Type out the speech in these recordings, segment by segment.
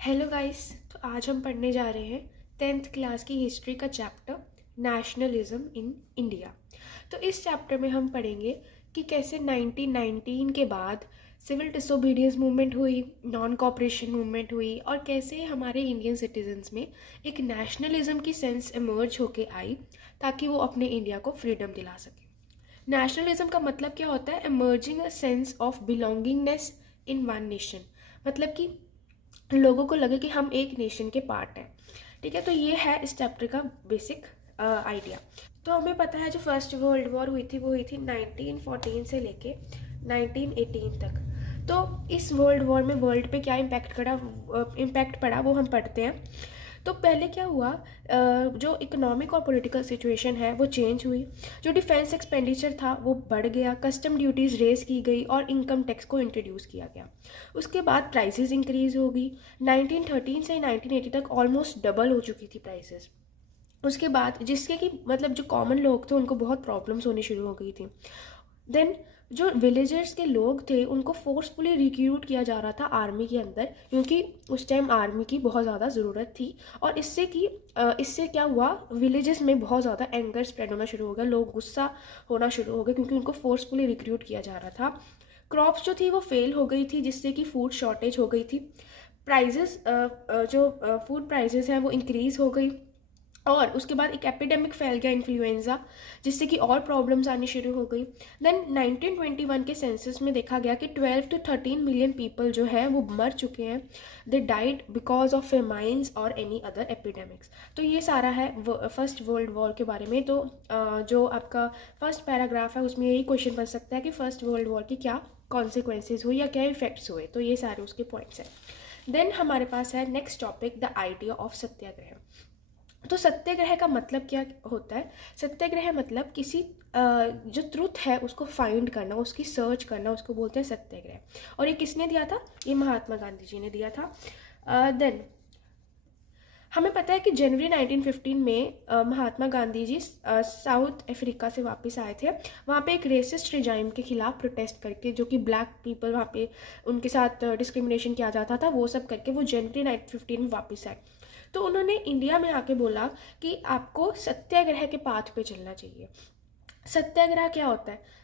Hello guys. तो आज हम पढ़ने जा रहे हैं 10th क्लास की हिस्ट्री का चैप्टर नेशनलिज्म इन इंडिया। तो इस चैप्टर में हम पढ़ेंगे कि कैसे 1919 के बाद सिविल डिसोबीडियंस मूवमेंट हुई, नॉन कॉपरेशन मूवमेंट हुई और कैसे हमारे इंडियन सिटीजन्स में एक नेशनलिज्म की सेंस इमर्ज होके आई ताकि वो अपने इंडिया को फ्रीडम दिला सके। नेशनलिज्म का मतलब क्या होता है? Emerging a sense of belongingness in one nation. मतलब कि लोगों को लगे कि हम एक नेशन के पार्ट हैं। ठीक है, तो ये है इस चैप्टर का बेसिक आइडिया। तो हमें पता है जो फर्स्ट वर्ल्ड वॉर हुई थी वो हुई थी 1914 से लेके 1918 तक। तो इस वर्ल्ड वॉर में वर्ल्ड पे क्या इम्पैक्ट पड़ा वो हम पढ़ते हैं। तो पहले क्या हुआ, जो इकोनॉमिक और पॉलिटिकल सिचुएशन है वो चेंज हुई। जो डिफेंस एक्सपेंडिचर था वो बढ़ गया, कस्टम ड्यूटीज़ रेज की गई और इनकम टैक्स को इंट्रोड्यूस किया गया। उसके बाद प्राइसेस इंक्रीज हो गई। 1913 से 1980 तक ऑलमोस्ट डबल हो चुकी थी प्राइसेस। उसके बाद जिसके कि मतलब जो कॉमन लोग थे उनको बहुत प्रॉब्लम्स होनी शुरू हो गई थी। देन जो विलेजर्स के लोग थे उनको फोर्सफुली रिक्रूट किया जा रहा था आर्मी के अंदर, क्योंकि उस टाइम आर्मी की बहुत ज़्यादा ज़रूरत थी। और इससे क्या हुआ, विलेजेस में बहुत ज़्यादा एंगर स्प्रेड होना शुरू हो गया, लोग गुस्सा होना शुरू हो गए क्योंकि उनको फोर्सफुली रिक्रूट किया जा रहा था। क्रॉप्स जो थी वो फेल हो गई थी जिससे कि फूड शॉर्टेज हो गई थी। प्राइजेस जो फूड प्राइजेस हैं वो इंक्रीज़ हो गई। और उसके बाद एक एपिडेमिक फैल गया, इन्फ्लुएंजा, जिससे कि और प्रॉब्लम्स आनी शुरू हो गई। देन 1921 के सेंसस में देखा गया कि 12 to 13 मिलियन पीपल जो है वो मर चुके हैं। They died because of famines और एनी अदर एपिडेमिक्स। तो ये सारा है फर्स्ट वर्ल्ड वॉर के बारे में। तो जो आपका फर्स्ट पैराग्राफ है उसमें यही क्वेश्चन बन सकता है कि फर्स्ट वर्ल्ड वॉर की क्या कॉन्सिक्वेंसेज हुई या क्या इफेक्ट्स हुए। तो ये सारे उसके पॉइंट्स हैं। देन हमारे पास है next topic, the idea of satyagraha. तो सत्याग्रह का मतलब क्या होता है? सत्याग्रह मतलब किसी जो ट्रुथ है उसको फाइंड करना, उसकी सर्च करना, उसको बोलते हैं सत्याग्रह। और ये किसने दिया था? ये महात्मा गांधी जी ने दिया था। देन हमें पता है कि जनवरी 1915 में महात्मा गांधी जी साउथ अफ्रीका से वापस आए थे। वहाँ पे एक रेसिस्ट रिजाइम के खिलाफ प्रोटेस्ट करके, जो कि ब्लैक पीपल वहाँ पे उनके साथ डिस्क्रिमिनेशन किया जाता था, वो सब करके वो जनवरी 1915 में वापस आए। तो उन्होंने इंडिया में आके बोला कि आपको सत्याग्रह के पाथ पे चलना चाहिए। सत्याग्रह क्या होता है?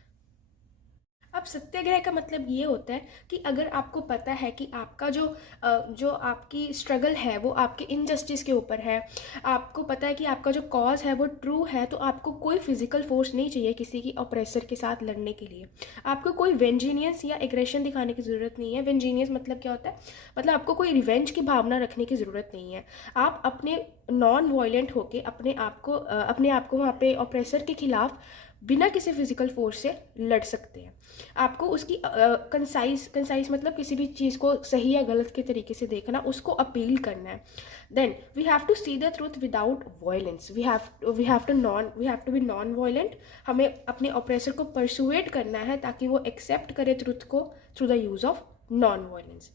अब सत्याग्रह का मतलब ये होता है कि अगर आपको पता है कि आपका जो आपकी स्ट्रगल है वो आपके इनजस्टिस के ऊपर है, आपको पता है कि आपका जो कॉज है वो ट्रू है, तो आपको कोई फिजिकल फोर्स नहीं चाहिए किसी की ऑपरेसर के साथ लड़ने के लिए। आपको कोई वेंजीनियस या एग्रेशन दिखाने की ज़रूरत नहीं है। वेंजीनियस मतलब क्या होता है? मतलब आपको कोई रिवेंज की भावना रखने की ज़रूरत नहीं है। आप अपने नॉन वायलेंट होके अपने आप को वहाँ पे ऑपरेसर के खिलाफ बिना किसी फिजिकल फोर्स से लड़ सकते हैं। आपको उसकी कंसाइज मतलब किसी भी चीज़ को सही या गलत के तरीके से देखना, उसको अपील करना है। Then we have to see the truth without violence. We have to be non violent. हमें अपने ऑपरेसर को परसुएट करना है ताकि वो एक्सेप्ट करे ट्रूथ को through the use of non violence.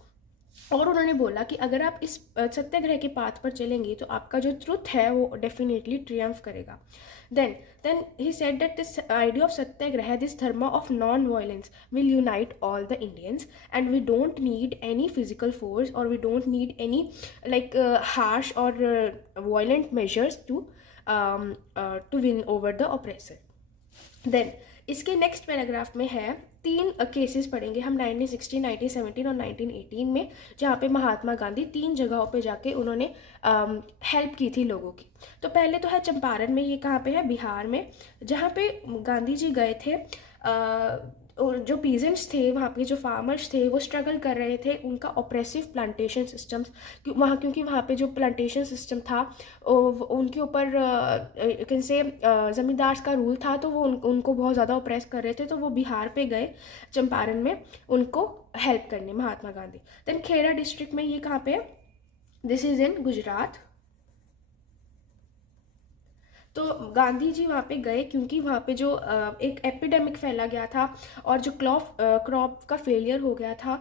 और उन्होंने बोला कि अगर आप इस सत्याग्रह के पाथ पर चलेंगे तो आपका जो ट्रुथ है वो डेफिनेटली ट्रियम्फ करेगा। Then then he said that this idea of satyagraha, this dharma of non violence will unite all the Indians and we don't need any physical force और we don't need any like harsh और violent measures to win over the oppressor. Then इसके next paragraph में है 3 cases पढ़ेंगे हम 1916, 1917 और 1918 में, जहाँ पे महात्मा गांधी 3 जगहों पे जाके उन्होंने हेल्प की थी लोगों की। तो पहले तो है चंपारण में, ये कहाँ पे है? बिहार में, जहाँ पे गांधी जी गए थे। और जो पीजेंट्स थे वहाँ पे, जो फार्मर्स थे, वो स्ट्रगल कर रहे थे उनका ऑपरेसिव प्लांटेशन सिस्टम्स क्योंकि वहाँ पे जो प्लांटेशन सिस्टम था उनके ऊपर कैसे ज़मींदार का रूल था, तो वो उनको बहुत ज़्यादा ऑपरेस कर रहे थे। तो वो बिहार पे गए चंपारण में उनको हेल्प करने, महात्मा गांधी। देन खेड़ा डिस्ट्रिक्ट में, ये कहाँ पे है? This is in Gujarat. तो गांधी जी वहाँ पे गए क्योंकि वहाँ पे जो एक एपिडेमिक फैला गया था और जो क्रॉप का फेलियर हो गया था।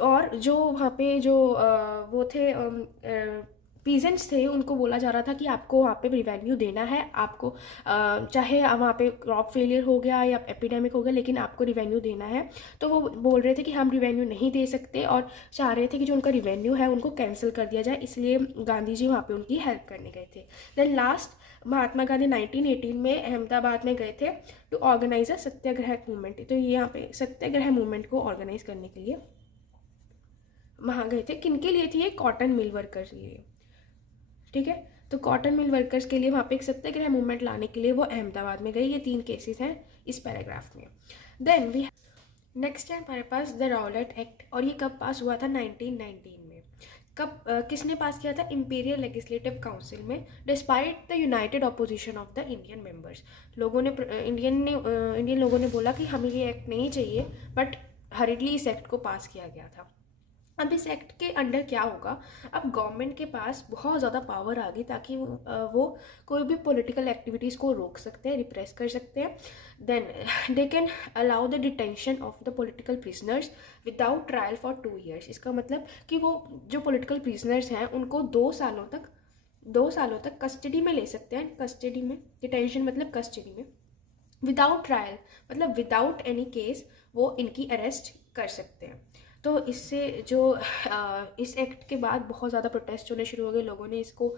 और जो वहाँ पे जो वो थे पीजेंट्स थे उनको बोला जा रहा था कि आपको वहाँ पे रिवेन्यू देना है, आपको चाहे वहाँ पे क्रॉप फेलियर हो गया या एपिडेमिक हो गया, लेकिन आपको रिवेन्यू देना है। तो वो बोल रहे थे कि हम रिवेन्यू नहीं दे सकते और चाह रहे थे कि जो उनका रिवेन्यू है उनको कैंसिल कर दिया जाए, इसलिए गांधी जी वहाँ पे उनकी हेल्प करने गए थे। देन लास्ट महात्मा गांधी 1918 में अहमदाबाद में गए थे to organise a satyagraha movement. तो ये यहाँ पे सत्याग्रह मूवमेंट को ऑर्गेनाइज करने के लिए वहाँ गए थे। किनके लिए थी ये? कॉटन मिल वर्कर्स के लिए, ठीक है। तो कॉटन मिल वर्कर्स के लिए वहाँ पे एक सत्याग्रह मूवमेंट लाने के लिए वो अहमदाबाद में गए। ये 3 केसेस हैं इस पैराग्राफ में। देन वी नेक्स्ट है हमारे पास द राउलेट एक्ट, और ये कब पास हुआ था? 1919 में। कब किसने पास किया था? इंपीरियल लेजिस्लेटिव काउंसिल में, despite the United opposition of the Indian members. Indian लोगों ने बोला कि हमें ये एक्ट नहीं चाहिए, बट हरिडली इस एक्ट को पास किया गया था। अब इस एक्ट के अंडर क्या होगा? अब गवर्नमेंट के पास बहुत ज़्यादा पावर आ गई ताकि वो कोई भी पॉलिटिकल एक्टिविटीज़ को रोक सकते हैं, रिप्रेस कर सकते हैं। Then they can allow the detention of the political prisoners without trial for 2 years। इसका मतलब कि वो जो पॉलिटिकल प्रिजनर्स हैं उनको 2 सालों तक कस्टडी में ले सकते हैं। कस्टडी में, डिटेंशन मतलब कस्टडी में, विदाउट ट्रायल मतलब विदाउट एनी केस वो इनकी अरेस्ट कर सकते हैं। तो इससे जो इस एक्ट के बाद बहुत ज़्यादा प्रोटेस्ट होने शुरू हो गए, लोगों ने इसको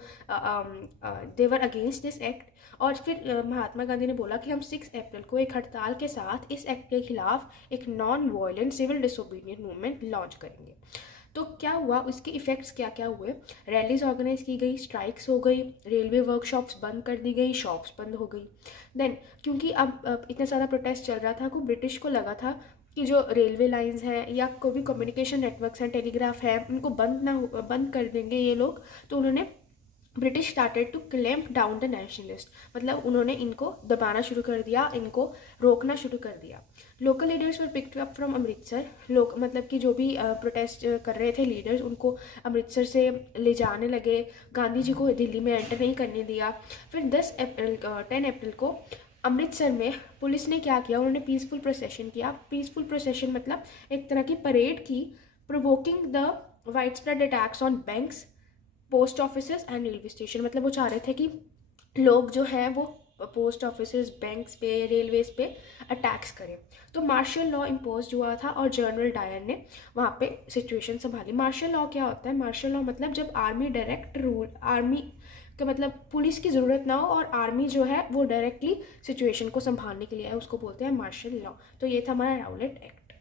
देवर अगेंस्ट दिस एक्ट। और फिर महात्मा गांधी ने बोला कि हम 6 अप्रैल को एक हड़ताल के साथ इस एक्ट के खिलाफ एक non violent civil disobedient movement launch करेंगे। तो क्या हुआ, उसके इफ़ेक्ट्स क्या क्या हुए? रैलीज ऑर्गेनाइज की गई, स्ट्राइक्स हो गई, रेलवे वर्कशॉप्स बंद कर दी गई, शॉप्स बंद हो गई। देन क्योंकि अब इतना ज़्यादा प्रोटेस्ट चल रहा था, को ब्रिटिश को लगा था कि जो रेलवे लाइंस हैं या कोई भी कम्युनिकेशन नेटवर्क्स हैं, टेलीग्राफ है, उनको बंद कर देंगे ये लोग। तो उन्होंने British started to clamp down the nationalist, मतलब उन्होंने इनको दबाना शुरू कर दिया, इनको रोकना शुरू कर दिया। Local leaders were picked up from Amritsar. लोग मतलब कि जो भी प्रोटेस्ट कर रहे थे लीडर्स, उनको अमृतसर से ले जाने लगे। गांधी जी को दिल्ली में एंटर नहीं करने दिया। फिर 10 अप्रैल को अमृतसर में पुलिस ने क्या किया? उन्होंने पीसफुल प्रोसेशन किया। पीसफुल प्रोसेशन मतलब एक तरह की परेड की, provoking the wide spread attacks on banks, post offices and railway station. मतलब वो चाह रहे थे कि लोग जो हैं वो पोस्ट ऑफिसेज, बैंक्स पे, रेलवेज पे अटैक्स करें। तो मार्शल लॉ इम्पोज हुआ था और जनरल डायर ने वहाँ पे सिचुएशन संभाली। मार्शल लॉ क्या होता है? मार्शल लॉ मतलब जब आर्मी डायरेक्ट रूल, आर्मी का मतलब पुलिस की ज़रूरत ना हो और आर्मी जो है वो डायरेक्टली सिचुएशन को संभालने के लिए है, उसको बोलते हैं मार्शल लॉ। तो ये था हमारा राउलेट एक्ट।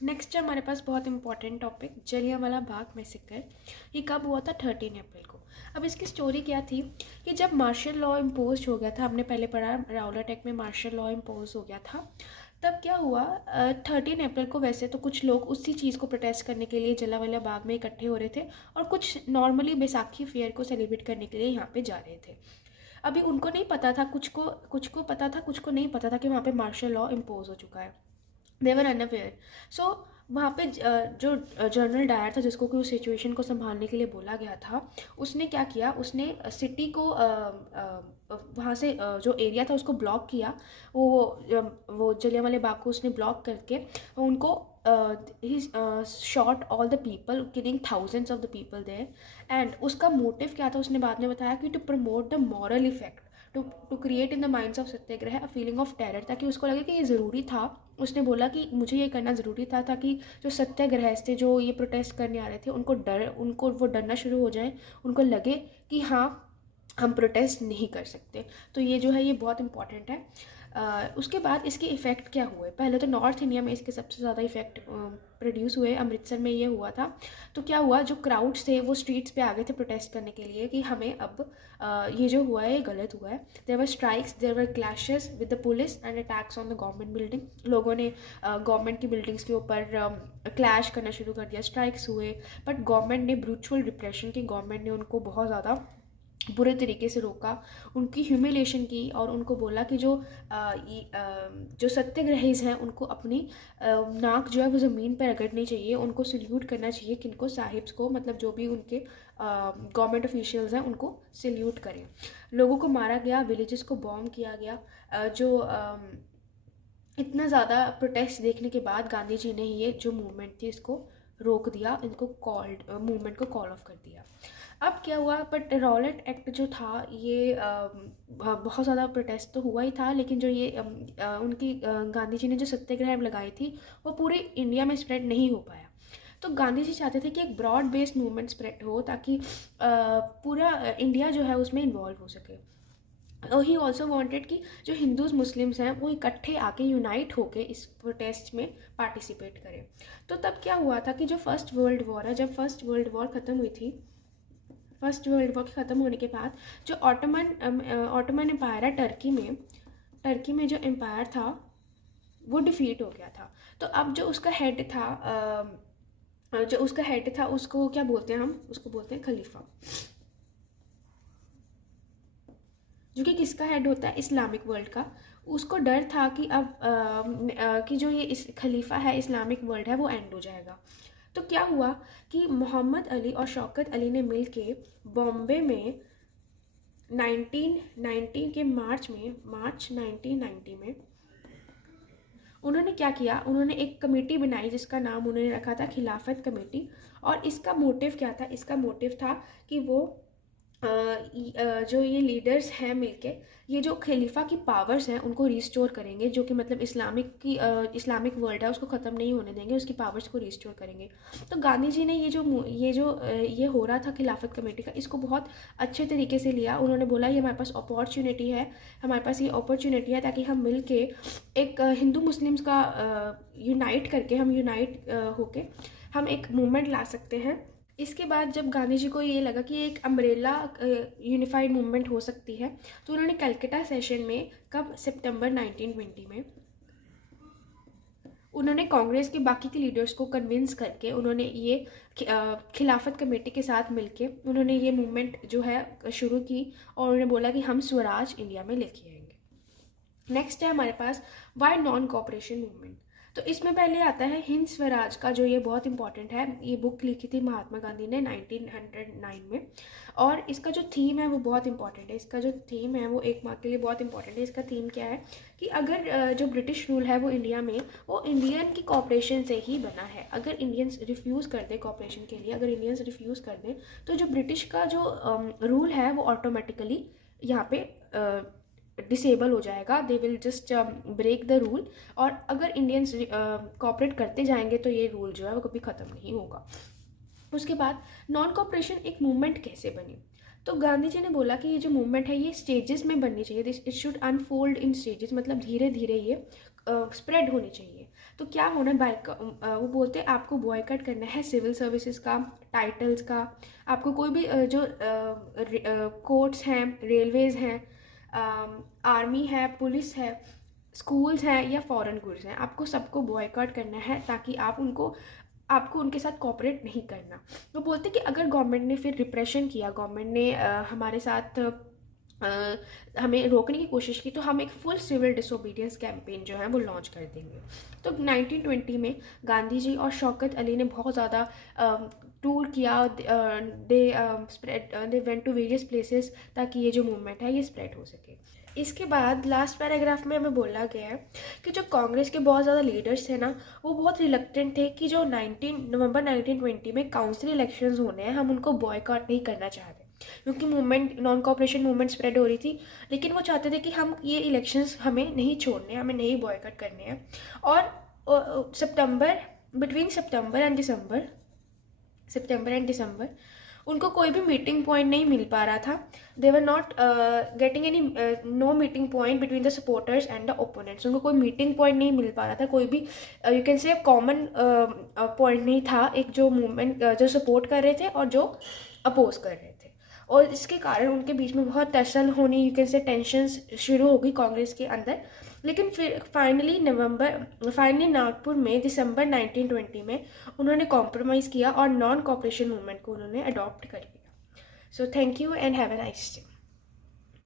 नेक्स्ट है हमारे पास बहुत important topic, Jallianwala Bagh massacre. ये कब हुआ था? 13 अप्रैल को। अब इसकी स्टोरी क्या थी कि जब मार्शल लॉ इम्पोज हो गया था, हमने पहले पढ़ा राउलेट एक्ट में मार्शल लॉ इम्पोज हो गया था, तब क्या हुआ 13 अप्रैल को वैसे तो कुछ लोग उसी चीज़ को प्रोटेस्ट करने के लिए जलियांवाला बाग में इकट्ठे हो रहे थे और कुछ नॉर्मली बैसाखी फेयर को सेलिब्रेट करने के लिए यहाँ पे जा रहे थे। अभी उनको नहीं पता था, कुछ को पता था, कुछ को नहीं पता था कि वहाँ पे मार्शल लॉ इम्पोज हो चुका है। देवर अनअवेयर। सो वहाँ पे जो जनरल डायर था, जिसको कि उस सिचुएशन को संभालने के लिए बोला गया था, उसने क्या किया? उसने सिटी को वहाँ से जो एरिया था उसको ब्लॉक किया। वो जलियांवाला बाग को उसने ब्लॉक करके उनको he shot all the people, killing thousands of the people there. And उसका मोटिव क्या था? उसने बाद में बताया कि to promote the moral effect, to create in the minds of satyagraha a feeling of terror, ताकि उसको लगे कि ये ज़रूरी था। उसने बोला कि मुझे ये करना ज़रूरी था ताकि जो सत्याग्रह थे, जो ये प्रोटेस्ट करने आ रहे थे, उनको वो डरना शुरू हो जाए, उनको लगे कि हाँ हम प्रोटेस्ट नहीं कर सकते। तो ये जो है ये बहुत इंपॉर्टेंट है। उसके बाद इसके इफ़ेक्ट क्या हुए? पहले तो नॉर्थ इंडिया में इसके सबसे ज़्यादा इफ़ेक्ट प्रोड्यूस हुए, अमृतसर में ये हुआ था। तो क्या हुआ, जो क्राउड्स थे वो स्ट्रीट्स पे आ गए थे प्रोटेस्ट करने के लिए कि हमें अब ये जो हुआ है ये गलत हुआ है। There were strikes, there were clashes with the police and attacks on the government building. लोगों ने गवर्नमेंट की बिल्डिंग्स के ऊपर क्लैश करना शुरू कर दिया, स्ट्राइक्स हुए। बट गवर्नमेंट ने ब्रूचुअल रिप्रेशन की, गवर्नमेंट ने उनको बहुत ज़्यादा बुरे तरीके से रोका, उनकी ह्यूमिलेशन की और उनको बोला कि जो सत्याग्रहीज हैं उनको अपनी नाक जो है वो ज़मीन पर रगड़नी चाहिए, उनको सल्यूट करना चाहिए। किनको? साहिब्स को, मतलब जो भी उनके गवर्नमेंट ऑफिशियल्स हैं उनको सल्यूट करें। लोगों को मारा गया, विलेजेस को बॉम्ब किया गया। इतना ज़्यादा प्रोटेस्ट देखने के बाद गांधी जी ने ये जो मूवमेंट थी इसको रोक दिया, इनको मूवमेंट को कॉल ऑफ कर दिया। अब क्या हुआ, बट रॉलेट एक्ट जो था ये बहुत ज़्यादा प्रोटेस्ट तो हुआ ही था, लेकिन जो ये उनकी गांधी जी ने जो सत्याग्रह लगाई थी वो पूरे इंडिया में स्प्रेड नहीं हो पाया। तो गांधी जी चाहते थे कि एक ब्रॉड बेस्ड मूवमेंट स्प्रेड हो ताकि पूरा इंडिया जो है उसमें इन्वॉल्व हो सके। ही ऑल्सो वॉन्टेड कि जो हिंदूज मुस्लिम्स हैं वो इकट्ठे आके यूनाइट होके इस प्रोटेस्ट में पार्टिसिपेट करें। तो तब क्या हुआ था कि जो फर्स्ट वर्ल्ड वॉर है, जब फर्स्ट वर्ल्ड वॉर ख़त्म हुई थी, फर्स्ट वर्ल्ड वॉर के ख़त्म होने के बाद जो ऑटोमन एम्पायर है टर्की में जो एम्पायर था वो डिफीट हो गया था। तो अब जो उसका हेड था उसको क्या बोलते हैं, हम उसको बोलते हैं खलीफा, जो कि किसका हेड होता है, इस्लामिक वर्ल्ड का। उसको डर था कि अब कि जो ये इस खलीफा है इस्लामिक वर्ल्ड है वो एंड हो जाएगा। तो क्या हुआ कि मोहम्मद अली और शौकत अली ने मिलके बॉम्बे में 1990 के मार्च 1990 में उन्होंने क्या किया, उन्होंने एक कमेटी बनाई जिसका नाम उन्होंने रखा था खिलाफत कमेटी। और इसका मोटिव क्या था, इसका मोटिव था कि वो जो ये लीडर्स हैं मिलके ये जो खलीफा की पावर्स हैं उनको रिस्टोर करेंगे, जो कि मतलब इस्लामिक वर्ल्ड है उसको ख़त्म नहीं होने देंगे, उसकी पावर्स को रिस्टोर करेंगे। तो गांधी जी ने ये हो रहा था खिलाफत कमेटी का, इसको बहुत अच्छे तरीके से लिया। उन्होंने बोला ये हमारे पास अपॉर्चुनिटी है, हमारे पास ये अपॉर्चुनिटी है ताकि हम मिल के एक हिंदू मुस्लिम्स का यूनाइट करके होके हम एक मूवमेंट ला सकते हैं। इसके बाद जब गांधी जी को ये लगा कि एक अम्ब्रेला यूनिफाइड मूवमेंट हो सकती है, तो उन्होंने कलकत्ता सेशन में कब सितंबर 1920 में उन्होंने कांग्रेस के बाकी के लीडर्स को कन्विंस करके उन्होंने ये खिलाफत कमेटी के साथ मिलके उन्होंने ये मूवमेंट जो है शुरू की और उन्होंने बोला कि हम स्वराज इंडिया में लेके आएंगे। नेक्स्ट है हमारे पास वाई नॉन कॉपरेशन मूवमेंट। तो इसमें पहले आता है हिंद स्वराज का, जो ये बहुत इंपॉर्टेंट है। ये बुक लिखी थी महात्मा गांधी ने 1909 में, और इसका जो थीम है वो बहुत इंपॉर्टेंट है। इसका जो थीम है वो एक मार्क के लिए बहुत इंपॉर्टेंट है। इसका थीम क्या है कि अगर जो ब्रिटिश रूल है वो इंडिया में वो इंडियन की कॉपरेशन से ही बना है। अगर इंडियंस रिफ्यूज़ कर दें कॉपरेशन के लिए, अगर इंडियंस रिफ्यूज़ कर दें तो जो ब्रिटिश का जो रूल है वो ऑटोमेटिकली यहाँ पे डिसेबल हो जाएगा, they will just break the rule. और अगर इंडियंस कॉपरेट करते जाएंगे तो ये रूल जो है वो कभी ख़त्म नहीं होगा। उसके बाद नॉन कॉपरेशन एक मूवमेंट कैसे बनी, तो गांधी जी ने बोला कि ये जो मूवमेंट है ये स्टेजेस में बननी चाहिए, it should unfold in stages, मतलब धीरे धीरे ये स्प्रेड होनी चाहिए। तो क्या होना वो बोलते हैं आपको बॉयकट करना है सिविल सर्विसेज का, टाइटल्स का, आपको कोई भी जो कोर्ट्स हैं, रेलवेज़ हैं, आर्मी है, पुलिस है, स्कूल्स हैं या फॉरेन गुड्स हैं, आपको सबको बॉयकॉट करना है ताकि आपको उनके साथ कोऑपरेट नहीं करना। तो बोलते कि अगर गवर्नमेंट ने फिर रिप्रेशन किया, गवर्नमेंट ने हमारे साथ हमें रोकने की कोशिश की, तो हम एक फुल सिविल डिसोबीडियंस कैंपेन जो है वो लॉन्च कर देंगे। तो 1920 में गांधी जी और शौकत अली ने बहुत ज़्यादा टूर किया, they went to various places ताकि ये जो मूवमेंट है ये स्प्रेड हो सके। इसके बाद लास्ट पैराग्राफ में हमें बोला गया है कि जो कांग्रेस के बहुत ज़्यादा लीडर्स थे ना वो बहुत रिलक्टेंट थे कि जो 19 नवंबर 1920 में काउंसिल इलेक्शंस होने हैं हम उनको बॉयकॉट नहीं करना चाहते, क्योंकि movement non cooperation movement spread हो रही थी, लेकिन वो चाहते थे कि हम ये इलेक्शंस हमें नहीं छोड़ने, हमें नहीं बॉयकॉट करने हैं। और बिटवीन सितंबर एंड दिसंबर उनको कोई भी मीटिंग पॉइंट नहीं मिल पा रहा था। They were not getting any no meeting point between the supporters and the opponents. उनको कोई मीटिंग पॉइंट नहीं मिल पा रहा था, कोई भी you can say common point नहीं था, एक जो मूवमेंट जो सपोर्ट कर रहे थे और जो अपोज कर रहे थे। और इसके कारण उनके बीच में बहुत तसल होनी, यू कैन से टेंशंस शुरू हो गई कांग्रेस के अंदर। लेकिन फिर फाइनली नागपुर में दिसंबर 1920 में उन्होंने कॉम्प्रोमाइज़ किया और नॉन कॉपरेशन मूवमेंट को उन्होंने अडॉप्ट कर लिया। So thank you and have a nice day.